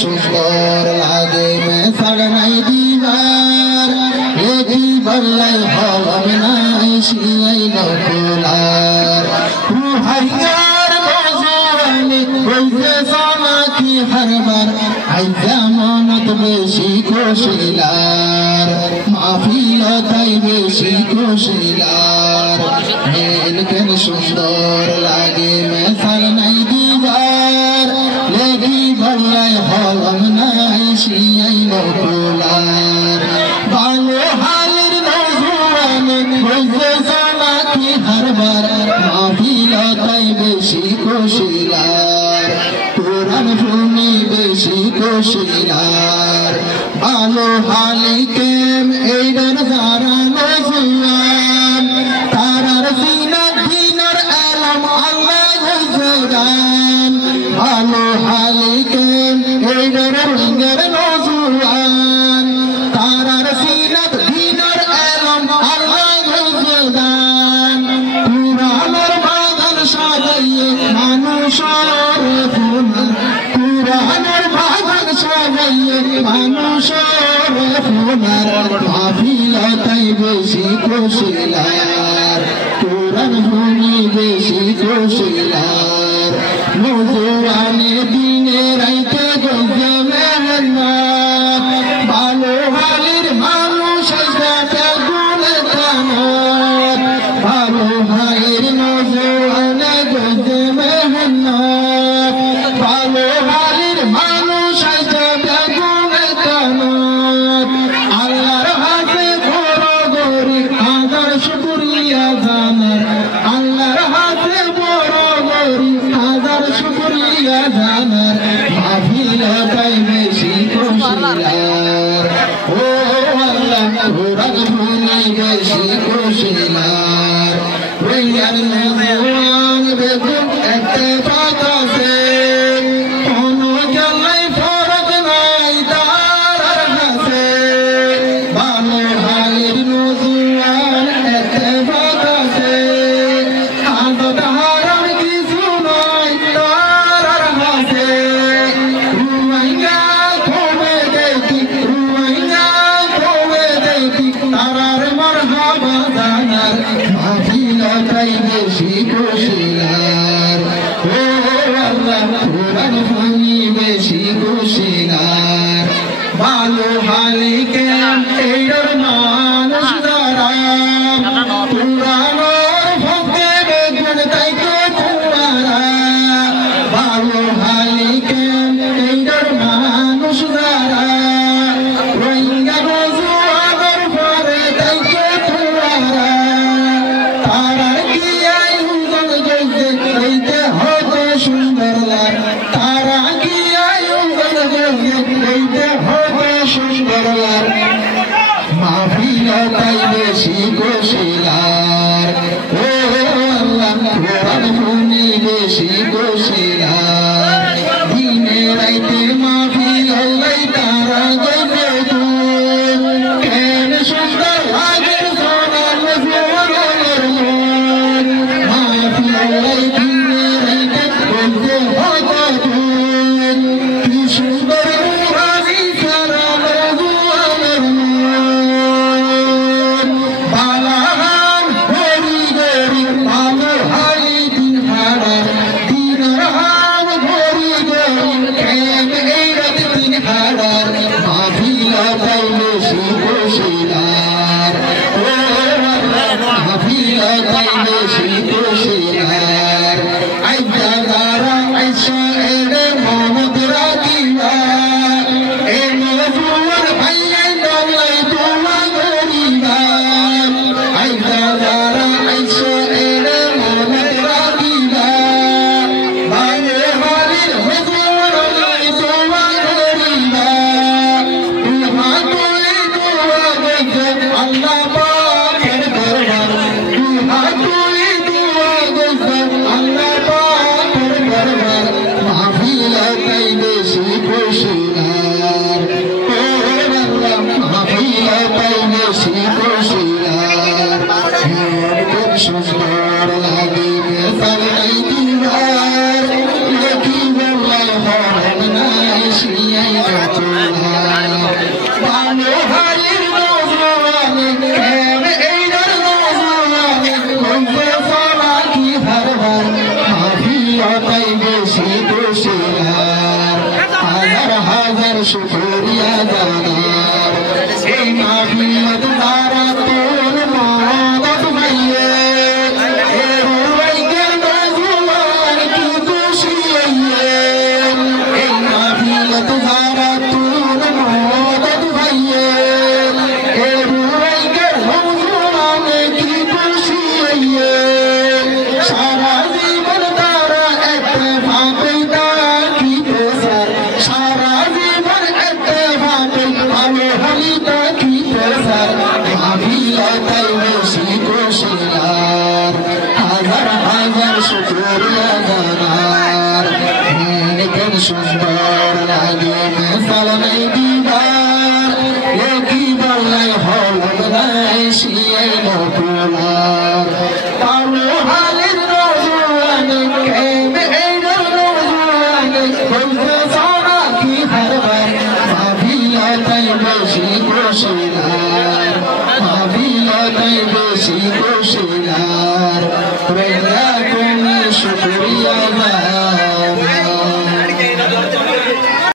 সুন্দর লাগে মেসার নাই দিবার লেখি বললাই হবে নাই শিয়াই নকুলার রুহাইয়ার মজুয়ানি বলছে সোনাকি হারবার আইজা মনত বেশি কোশিলার মাহফিল তাই বেশি কোশিলার কেন সুন্দর লাগে মেসার নাই দিবার লেখি বললাই হলম নাই শিয়াই নকুলার বাংলো হালের নজুয়ানে বলছে সোনাকি হারবার মাহফিল তাই বেশি কোশিলার কোরআন শুনি বেশি কোশিলার ভালো হালিকেম এইডার যারা নজুয়ান তারার সিনাত দিনের আলম আল্লাহ জান ভালো হালিকেম এইডার রঙের নজুয়ান তারার সিনাত দিনের আলম আল্লাহ জান কুরআনের বাগান সাজাইয়ে মানুষের ফুল কুরআনের বাগান সাজাইয়ে মানুষের ফুলার মাহফিল তাই বেশি কোশিলার কোরআন শুনি বেশি কোশিলার নজুয়ানে দিনে রাইতে গজে মেহনত ভালো হালের মানুষ সাথে গুণে জানত ভালো ভাইয়ের নজুয়ানে গজে মেহনত ভালো হালের মানুষ সাথে গুণে জানত আল্লাহর হাতে বড় গরি হাজার শুকরিয়া জানার আল্লাহর হাতে বড় গরি হাজার শুকরিয়া জানার মাহফিল তাই বেশি কোশিলার ও আল্লাহ কোরআন শুনি বেশি কোশিলার ওইয়ার নজওয়ান বেগুন ইত্তেফাক আছে কোনো জালাই ফরক নাই তার কাছে ভালো হালের নজওয়ান ইত্তেফাক আছে আদত হারাম কিছু নাই তার কাছে রুয়াইয়া কমে দেখি তারার মারহাবা জানার মাহফিল তাই বেশি কোশিলার ও আল্লাহ কোরআন শুনি বেশি কোশিলার ভালো হালিকে এইডার মানুষ দ্বারা পুরানোর ভক্তে বেগুন তাইকে তোমারা ভালো হালিকে এইডার মানুষ দ্বারা রোহিঙ্গা নজুয়ানের পরে তাইকে তোমারা তারা কি আয়োজন গইতে গইতে হতে সুন্দর লাগ তারা কি আয়োজন গইতে গইতে হতে সুন্দর লাগ মাহফিল তাই বেশি কোশিলার ও আল্লাহ কোরআন শুনি বেশি কোশিলার দিনে রাইতে মাহফিল হলাই তারা গইতে কেন সুন্দর লাগে সোনার নজওয়ানের মন মাহফিল হলাই দিনে রাইতে গইতে হতে কি সুন্দর রাজি সারা নজওয়ানের মন বালাহান হরি গরি ভালো হাই দিন হারা দিনের হাম হরি গরি কেন এই রাত দিন হারা মাহফিল তাই বেশি কোশিলার ও মাহফিল তাই বেশি কোশিলার আইজা যারা আইসা এরে মহম্মদ রাখিবা এ নজুয়ান ভাইয়াই দলাই তোমা গরিবা আইজা যারা আইসা এরে মহম্মদ রাখিবা ভালো হালের নজুয়ান লাই তোমা গরিবা তুহা তুলে দোয়া গজে আল্লাহ পাকের দরবার তুহা সুন্দর লাগে বেসাল নাই দিবার কি বললাই হরণ নাই শিয়াই গাতুলার ভালো হালির নজরানে কেন এই নজরানে লইতে সারা কি হারবার মাফিয়াতাই বেশি দোষীর হাজার হাজার শুকরিয়া জানার এই মাফিয়াত দ্বারা তোর মদত ভাইয়ে এর রাইকের নজরান কি খুশি এই মাফিয়াত দ্বারা তোর মদত ভাইয়ে এর রাইকের নজরান কি খুশি সারা জীবন তারা একটা ভাবে কি প্রসার সারা জীবন একটা ভাবে ভালো হলি তা কি প্রসার ভাবিলাতাই বেশি কোশিলার হাজার হাজার শুকরিয়া জানার কেন সুন্দর লাগে মেসাল নাই দিবার কি বললাই হলদ নাই শিয়াই নকুলার পারো হালের নজরানে কেন এই নজরানে বলতে সারা কি হারবার ভাবিলাতাই বেশি কোশিলার ভাবিলাতাই বেশি কোশিলার